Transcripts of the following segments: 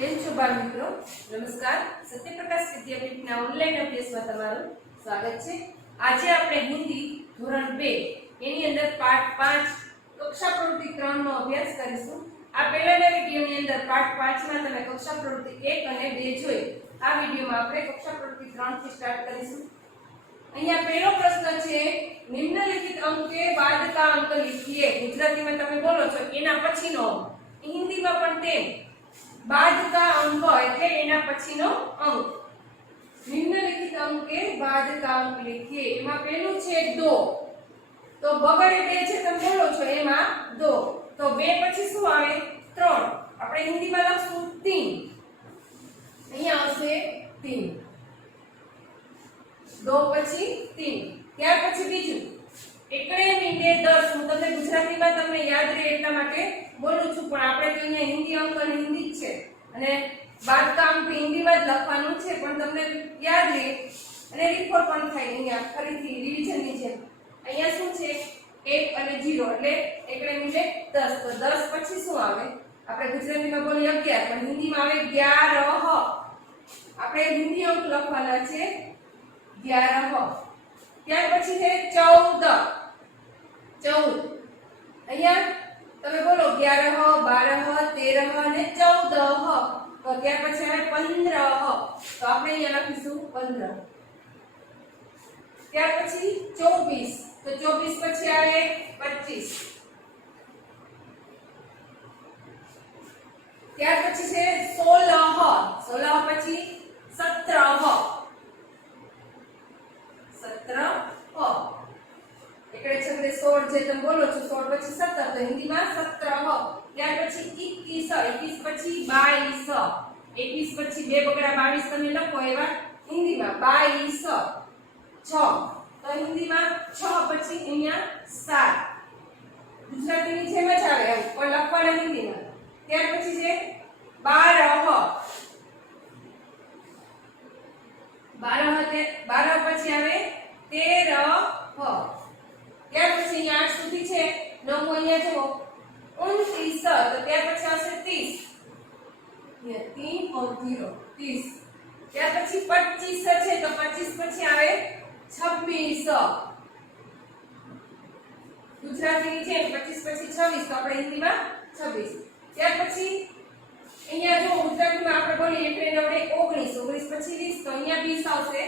કેમ છો બાળ મિત્રો? નમસ્કાર. સત્યપ્રકાશ વિદ્યાપીઠના ઓનલાઈન અભ્યાસમાં તમારું સ્વાગત છે. આજે આપણે હિન્દી ધોરણ 2 એની અંદર પાઠ 5 કક્ષા પ્રવૃત્તિ 3 નો અભ્યાસ કરીશું. આ પહેલાના વિડિયોની અંદર પાઠ 5 માં તમે કક્ષા પ્રવૃત્તિ 1 અને 2 જોઈ. આ વિડિયોમાં આપણે કક્ષા પ્રવૃત્તિ 3 થી સ્ટાર્ટ કરીશું. અહીંયા પહેલો પ્રશ્ન છે, નિમ્નલિખિત અંક के बाद का अंक लिखिए. ગુજરાતીમાં તમે બોલો છો એના પછીનો અંક. હિન્દીમાં પણ તે बाद का अंक એટલે એના પછીનો અંક. નિમ્નલિખિત अंक के बाद का अंक लिखिए. એમાં પહેલું છે 2. તો બગડે 2 છે તમે બોલો છો એમાં 2. તો 2 પછી શું આવે? 3. આપણે હિન્દીમાં લખશું 3. અહીંયા આવશે 3. 2 પછી 3. ત્યાર પછી બીજું એકડે મીંડે 10. હું તમને ગુજરાતીમાં તમને યાદ રહે એટલા માટે બોલું છું, પણ આપણે તો અહીંયા હિન્દી અંક અને હિન્દી જ છે અને બાદકા અંક હિન્દીમાં જ લખવાનું છે, પણ તમને યાદ રહે અને રિફર પણ થાય. અહીંયા ફરીથી રિવિઝનની જેમ અહીંયા શું છે 1 અને 0 એટલે એકડે મીંડે 10. તો 10 પછી શું આવે? આપણે ગુજરાતીમાં બોલીએ 11, પણ હિન્દીમાં આવે 11. આપણે હિન્દી અંક લખવાના છે 11. ત્યાર પછી છે 14. 14 અહીંયા તમે બોલો 11 12 13 અને 14. તો ત્યાર પછી આવે 15. તો આપણે અહીંયા લખીશું 15. ત્યાર પછી 24. તો 24 પછી આવે 25. ત્યાર પછી છે 16. 16 પછી 17. 17 એકડે છકડે 16 જે તમે બોલો છો 16 પછી 17. તો હિન્દીમાં 17. ત્યાર પછી 21. 21 પછી 22. 21 પછી બે બગડા 22 તમે લખો એવા હિન્દીમાં 22. 6. તો હિન્દીમાં 6 પછી અહીંયા 7. ગુજરાતીની જેમ જ આવે એમ પણ લખવાના હિન્દીમાં. ત્યાર પછી છે 12. 12 પછી આવે 13. ત્યાર પછી અહીંયા 8 સુધી છે. 9 અહીંયા જુઓ 29. તો ત્યાર પછી આવશે 30. અહીંયા 3 और 0 30. ત્યાર પછી 25 છે. તો 25 પછી આવે 26. ગુજરાતીની છે 25 પછી 26. તો આપણે હિન્દીમાં 26. ત્યાર પછી અહીંયા જો ગુજરાતીમાં આપણે બોલીએ એટલે નવડે 19. 19 પછી 20. તો અહીંયા 20 આવશે.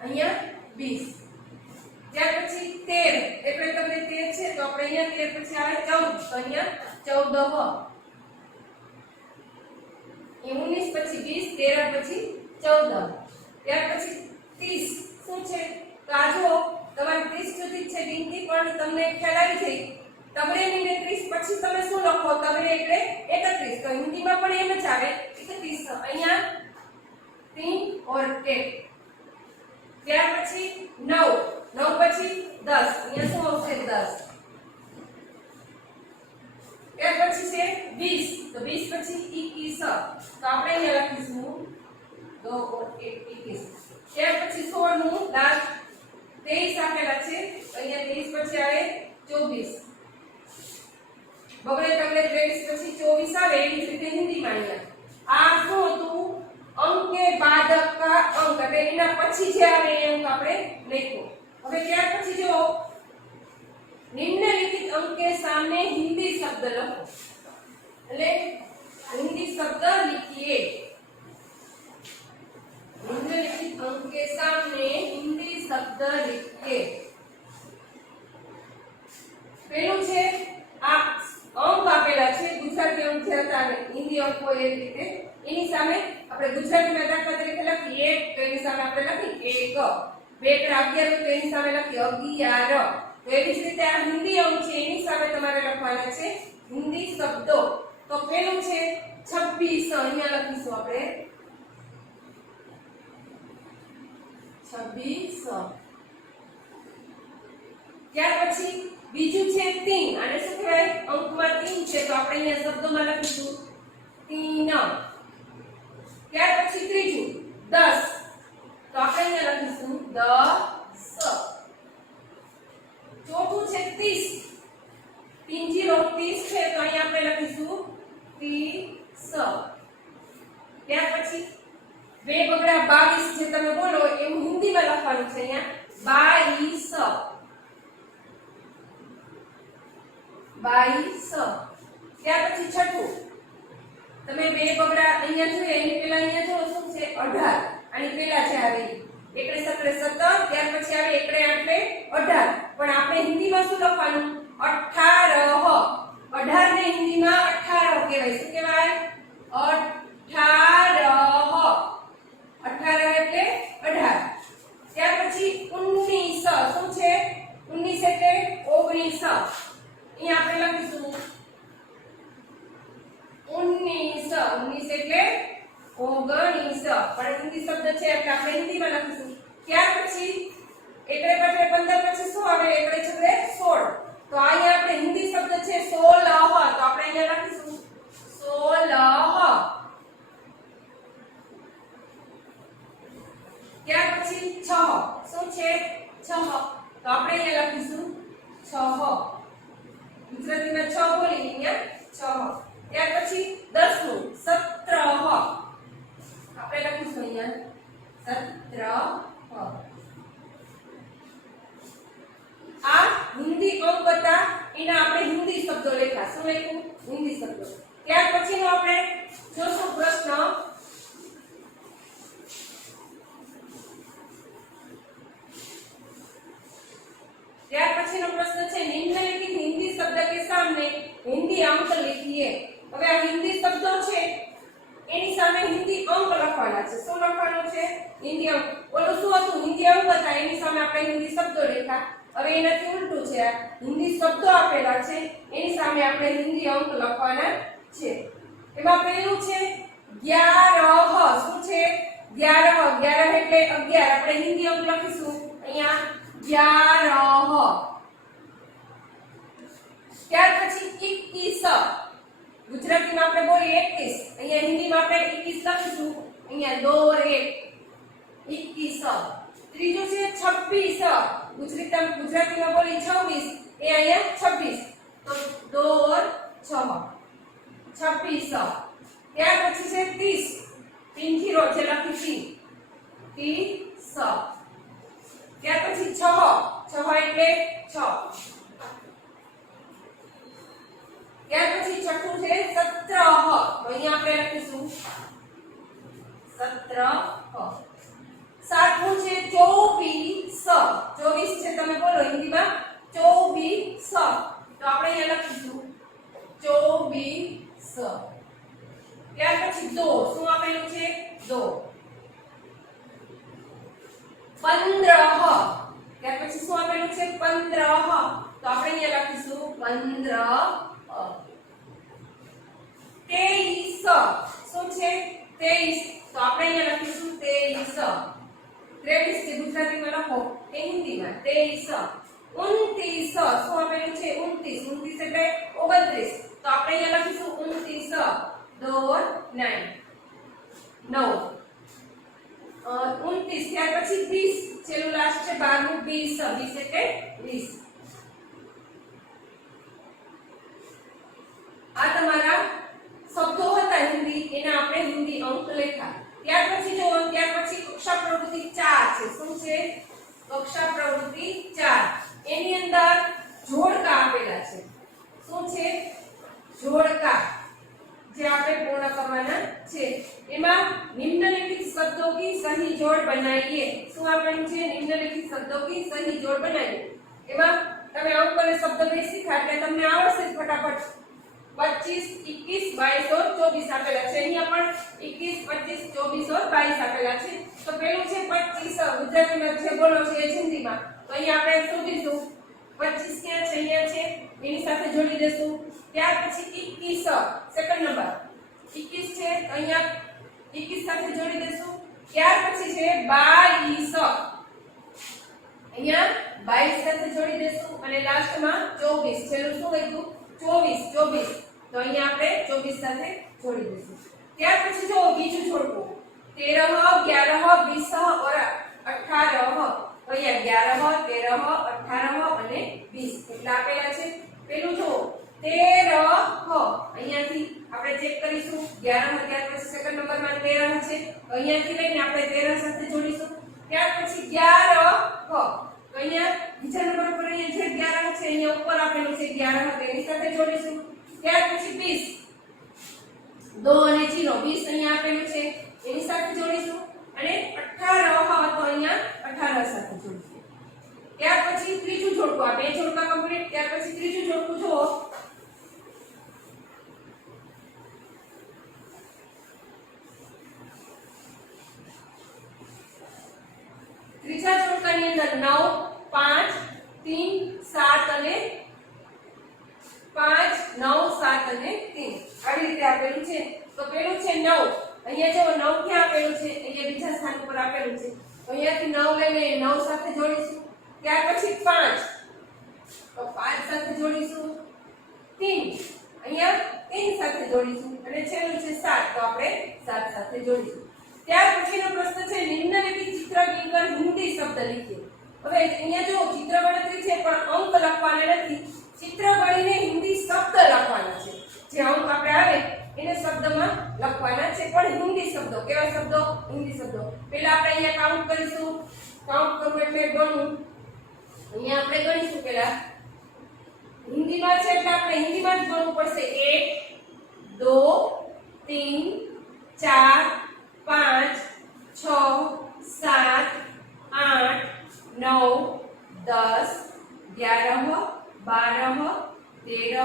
અહીંયા 20. ત્યાર પછી 13 એટલે તમને 13 છે. તો આપણે અહીંયા 13 પછી આવે 14. તો અહીંયા 14. 19 પછી 20. 13 પછી 14. ત્યાર પછી 30 શું છે? તો આ જો તમારે 30 સુધી છે ગિનતી, પણ તમને ખ્યાલ આવી જાય તગડે મીંડે 30 પછી તમે શું લખો? તગડે એટલે 31. તો હિન્દીમાં પણ એમ જ આવે 31. અહીંયા 3 और 1. ત્યાર પછી 9. 9 પછી 10. અહીંયા શું આવશે? 10. ત્યાર પછી છે 20. તો 20 પછી 21. તો આપણે અહીંયા લખીશું 2 और 1 21. ત્યાર પછી 16 નું લાસ્ટ 23 આપેલા છે. તો અહીંયા 23 પછી આવે 24. બગડે તગડે 23 પછી 24 આવે. એવી જ રીતે હિન્દીમાં અહીંયા આ શું હતું? अंक के बाद का अंक એટલે એના પછી જે આવે એ અંક આપણે લખો. હવે ત્યાર પછી જો નિમ્નલિખિત अंक के सामने हिंदी शब्द લખો. એટલે हिंदी शब्द लिखिए. निम्नलिखित अंक के सामने हिंदी शब्द लिखिए. પેલું છે આ અંક આપેલા છે. ગુજરાતી અંક છે અને હિન્દી અંક હોય એ રીતે એની સામે આપણે ગુજરાતીમાં દાખલા તરીકે લખીએ 1 તો એની સામે આપણે લખી 1. 2 11 તો એની સામે લખી 11. તો એવી જ રીતે આ હિન્દી અંક છે એની સામે તમારે લખવાના છે હિન્દી શબ્દો. તો પહેલું છે 26. અહીંયા લખીશું આપણે 26. ત્યાર પછી બીજું છે 3. આને શું કહેવાય? અંકમાં 3 છે તો આપણે અહીંયા શબ્દોમાં લખીશું 3. ત્યાર પછી ત્રીજું 10. તો આપણે અહીંયા લખીશું 10. ચોથું છે 30. 30 30 છે તો અહીંયા આપણે લખીશું 29 ત્યાર પછી બે બગડા 22 જે તમે બોલો એવું હિન્દીમાં લખવાનું છે અહીંયા 22 ત્યાર પછી છઠ્ઠું તમે બે બગડા અહીંયા જોઈએ એની પહેલા અહીંયા જો શું છે 18 આની પહેલા છે આવે એકડે સકડે 17 ત્યાર પછી આવે એકડે આટલે 18 પણ આપણે હિન્દીમાં શું લખવાનું 18 18 ને હિન્દીમાં 18 કહેવાય શું કહેવાય 18 એટલે 18 ત્યાર પછી 19 શું છે 19 એટલે 19 અહીંયા આપણે લખીશું 19 એટલે 19 પણ હિન્દી શબ્દ છે એટલે આપણે હિન્દીમાં લખીશું ત્યાર પછી એકડે પાટલે 15 પછી શું આવે એકડે છકડે 16 તો અહીંયા આપણે હિન્દી શબ્દ છે 16 તો આપણે અહીંયા લખીશું 16 ત્યાર પછી 6 શું છે 6 તો આપણે અહીંયા લખીશું 6 ગુજરાતીમાં 6 બોલી અહીંયા 6 ત્યાર પછી 10નું 17 આપણે લખીશું અહીંયા 17 આ હિન્દી અંક હતા એના આપણે હિન્દી શબ્દો લખ્યા શું લખ્યું હિન્દી શબ્દો ત્યાર પછીનો આપણે જોશું પ્રશ્ન ત્યાર પછીનો પ્રશ્ન છે નિમ્નલિખિત हिंदी शब्द के सामने हिंदी अंक लिखिए હવે આ હિન્દી શબ્દો છે એની સામે હિન્દી અંક લખવાના છે શું લખવાનું છે હિન્દી અંક ઓલું શું હતું હિન્દી અંક હતા એની સામે આપણે હિન્દી શબ્દો લખ્યા હવે એનાથી ઉલટું છે આ હિન્દી શબ્દો આપેલા છે એની સામે આપણે હિન્દી અંક લખવાના છે એમાં પહેલું છે 11 શું છે 11 એટલે 11 આપણે હિન્દી અંક લખીશું અહીંયા 11 ત્યાર પછી 21 ગુજરાતીમાં આપણે બોલીએ 21 અહીંયા હિન્દીમાં આપણે 21 લખીશું અહીંયા 2 21 ત્રીજું છે 26 ગુજરાતીમાં બોલી 26 એ અહીંયા 26 તો 2 6 26 ત્યાર પછી છે 30 પિંખીરો જે લખી 30 ત્યાર પછી 6 એટલે 6 ત્યાર પછી છઠ્ઠું છે 17 તો અહીંયા આપણે લખીશું 17 સાતમું છે 24 24 છે તમે બોલો હિન્દીમાં 24 તો આપણે અહીંયા લખીશું 24 ત્યાર પછી 2 શું આપેલું છે 2 15 ત્યાર પછી શું આપેલું છે 15 તો આપણે અહીંયા લખીશું 15 23 શું છે 23 તો આપણે અહીંયા લખીશું 23 23 જે ગુજરાતીમાં લખો એ હિન્દીમાં 23 29 શું આપેલું છે 29 એટલે 29 તો આપણે અહીંયા લખીશું 29 2 9 29 ત્યાર પછી 20 છેલ્લું લાસ્ટ છે 12નું 20 એટલે 20 આ તમારા શબ્દો હતા હિન્દી એના આપણે હિન્દી અંક લખ્યા ત્યાર પછી જો ત્યાર પછી કક્ષા પ્રવૃત્તિ 4 છે શું છે કક્ષા પ્રવૃત્તિ 4 એની અંદર જોડકા આપેલા છે શું છે જોડકા જે આપણે પૂર્ણ કરવાના છે એમાં નિમ્નલિखित शब्दों की सही जोड़ बनाइए શું આપેલું છે નિમ્નલિखित शब्दों की सही जोड़ बनाइए એમાં તમે અંક અને શબ્દ બે શીખ્યા એટલે તમને આવડશે ફટાફટ 25 21 22 और 24 આપેલા છે અહીંયા પણ 21 25 24 और 22 આપેલા છે તો પેલું છે 25 ગુજરાતીમાં જે બોલો છે એ હિન્દીમાં તો અહીંયા આપણે શોધીશું 25 ક્યાં છે અહીંયા છે એની સાથે જોડી દેશું ત્યાર પછી 21 સેકન્ડ નંબર 21 છે તો અહીંયા 21 સાથે જોડી દેશું ત્યાર પછી છે 22 અહીંયા 22 સાથે જોડી દેશું અને લાસ્ટમાં 24 છેલ્લું શું લખ્યું 24 તો અહીંયા આપણે 24 સાથે જોડી દઈશું ત્યાર પછી જો બીજું જોડકું 13 11 20 और 18 તો અહીંયા 11 13 18 અને 20 કેટલા આપેલા છે પેલું જો 13 અહીંયાથી આપણે ચેક અહીંયાથી લઈને આપણે 13 સાથે જોડીશું. ત્યાર પછી 11 હ. તો અહીંયા બીજા નંબર પર અહીંયા જે 11 છે અહીંયા ઉપર આપેલું છે 11 તો એની સાથે જોડીશું. ત્યાર પછી 20 2 અને 0 20 અહીંયા આપેલું છે એની સાથે જોડીશું. અને 18 હ તો અહીંયા 18 સાથે જોડીશું. ત્યાર પછી ત્રીજું જોડકું આ બે જોડકા કમ્પ્લીટ. ત્યાર પછી ત્રીજું જોડકું જુઓ. ત્રીજા જોડકાની અંદર 9 5 3 7 અને 5 9 7 અને 3 આવી રીતે આપેલું છે. તો પેલું છે 9. અહીંયા જો 9 ક્યાં આપેલું છે? અહીંયા બીજા સ્થાન પર આપેલું છે. તો અહીંયાથી 9 લઈને 9 સાથે જોડીશું. ત્યાર પછી 5 તો 5 સાથે જોડીશું. 3 અહીંયા 3 સાથે જોડીશું. અને છેલ્લું છે 7 તો આપણે 7 સાથે જોડીશું. ત્યાર પછીનો પ્રશ્ન છે નિમ્નલિખિત ચિત્ર પર હિન્દી શબ્દ લખીએ. હવે અહીંયા જો ચિત્ર ગણતરી છે પણ અંક લખવાના નથી. ચિત્ર ગણીને હિન્દી શબ્દ લખવાના છે. જે અંક આપણે આવે એને શબ્દમાં લખવાના છે પણ હિન્દી શબ્દો. કેવા શબ્દો? હિન્દી શબ્દો. પહેલા આપણે અહીંયા કાઉન્ટ કરીશું. કાઉન્ટ કરવું એટલે ગણવું. અહીંયા આપણે ગણીશું પહેલા. હિન્દીમાં છે એટલે આપણે હિન્દીમાં જ ગણવું પડશે. 1 2 3 4 5 6 7 8 9 10 11 12 13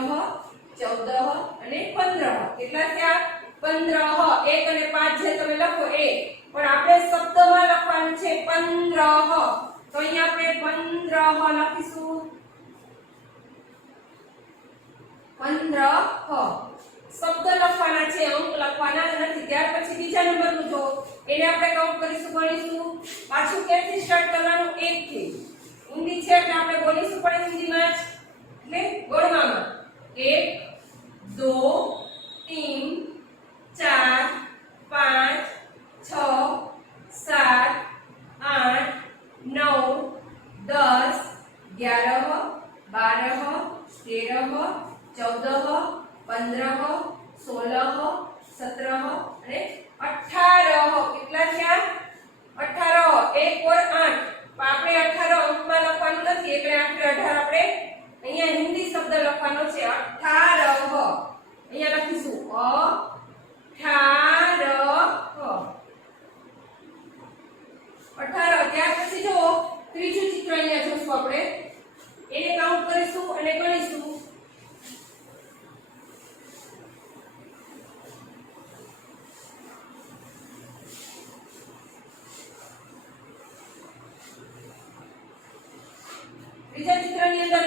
14 અને 15 કેટલા થયા? 15 1 અને 5 જે તમે લખો એ પણ આપણે શબ્દમાં લખવાનું છે 15 તો અહીંયા આપણે 15 લખીશું. 15 શબ્દ લખવાના છે અંક લખવાના નથી. ત્યાર પછી બીજા નંબરનું જો એને આપણે કાઉન્ટ કરીશું ગણીશું. પાછું ક્યાંથી સ્ટાર્ટ કરવાનું? 1 થી. હિન્દી છે એટલે આપણે બોલીશું પણ હિન્દીમાં જ એટલે ગણવામાં 1 2 3 4 5 6 7 8 9 10 11 12 13 14 15 16 17 અને 18 કેટલા થયા? 18 1 और 8 આપણે 18 અંકમાં લખવાનું નથી એટલે આપણે 18 આપણે અહીંયા હિન્દી શબ્દ લખવાનો છે 18 અહીંયા લખીશું 18 ત્યાર પછી જો ત્રીજું ચિત્ર અહીંયા જોશું આપણે એને કાઉન્ટ કરીશું અને ગણીશું. બીજા ચિત્રની અંદર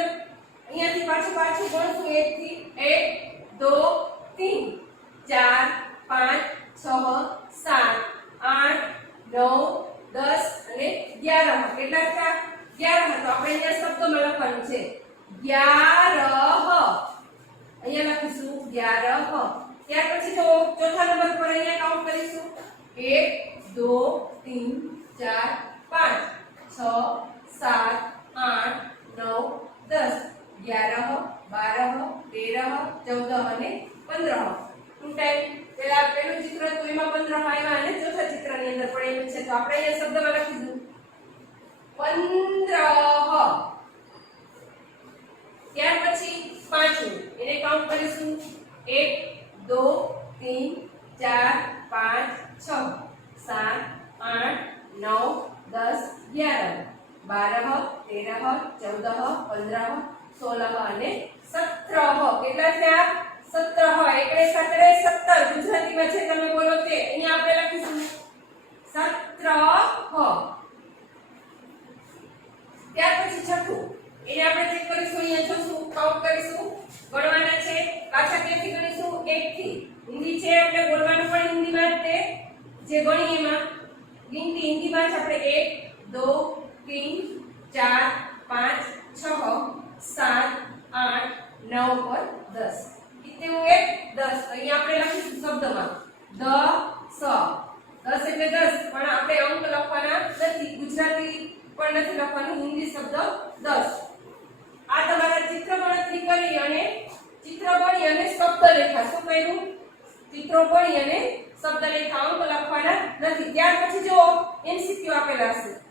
અહીંયાથી પાછું ગણશું 1 થી 1 2 3 4 5 6 7 8 9 10 અને 11 કેટલા થયા? 11 તો આપણે અહીંયા શબ્દમાં લખવાનું છે 11 અહીંયા લખીશું 11 ત્યાર પછી તો ચોથા નંબર પર અહીંયા કાઉન્ટ કરીશું 1 2 3 4 5 6 7 8 9 10 11 12 13 14 અને 15 ટુ ટાઈમ પેલા પેલું ચિત્ર તો એમાં 15 આવ્યા અને ચોથા ચિત્રની અંદર પણ એવું છે તો આપણે અહીંયા શબ્દમાં લખીશું 15 ત્યાર પછી પાંચમું એને કાઉન્ટ કરીશું 1 2 3 4 5 6 7 8 9 10 11 12 13 14 15 16 અને 17 કેટલા થયા? 17 એકડે સાથે 17 ગુજરાતીમાં છે તમે બોલો તે અહીંયા આપણે લખીશું 17 ત્યાર પછી છઠ્ઠું એને આપણે ચેક કરીશું અહીંયા જોશું કાઉન્ટ કરીશું ગણવાના છે પાછા ક્યાંથી ગણીશું 1 થી હિન્દી છે એટલે બોલવાનું પણ હિન્દીમાં જ તે જે ગણી એમાં ગિનતી હિન્દીમાં જ આપણે 1 2 3 4 5 6 7 8 9 और 10 कितने हुए 10 અહીંયા આપણે લખીશું શબ્દમાં 10 એટલે 10 પણ આપણે અંક લખવાના નથી ગુજરાતી પણ નથી લખવાનું હિન્દી શબ્દ 10 આ તમારા ચિત્ર ગણતરી કરી અને ચિત્ર બની અને શબ્દ લેખા શું કહ્યું ચિત્રો બની અને શબ્દ લેખા અંક લખવાના નથી ત્યાર પછી જો MCQ આપેલા હશે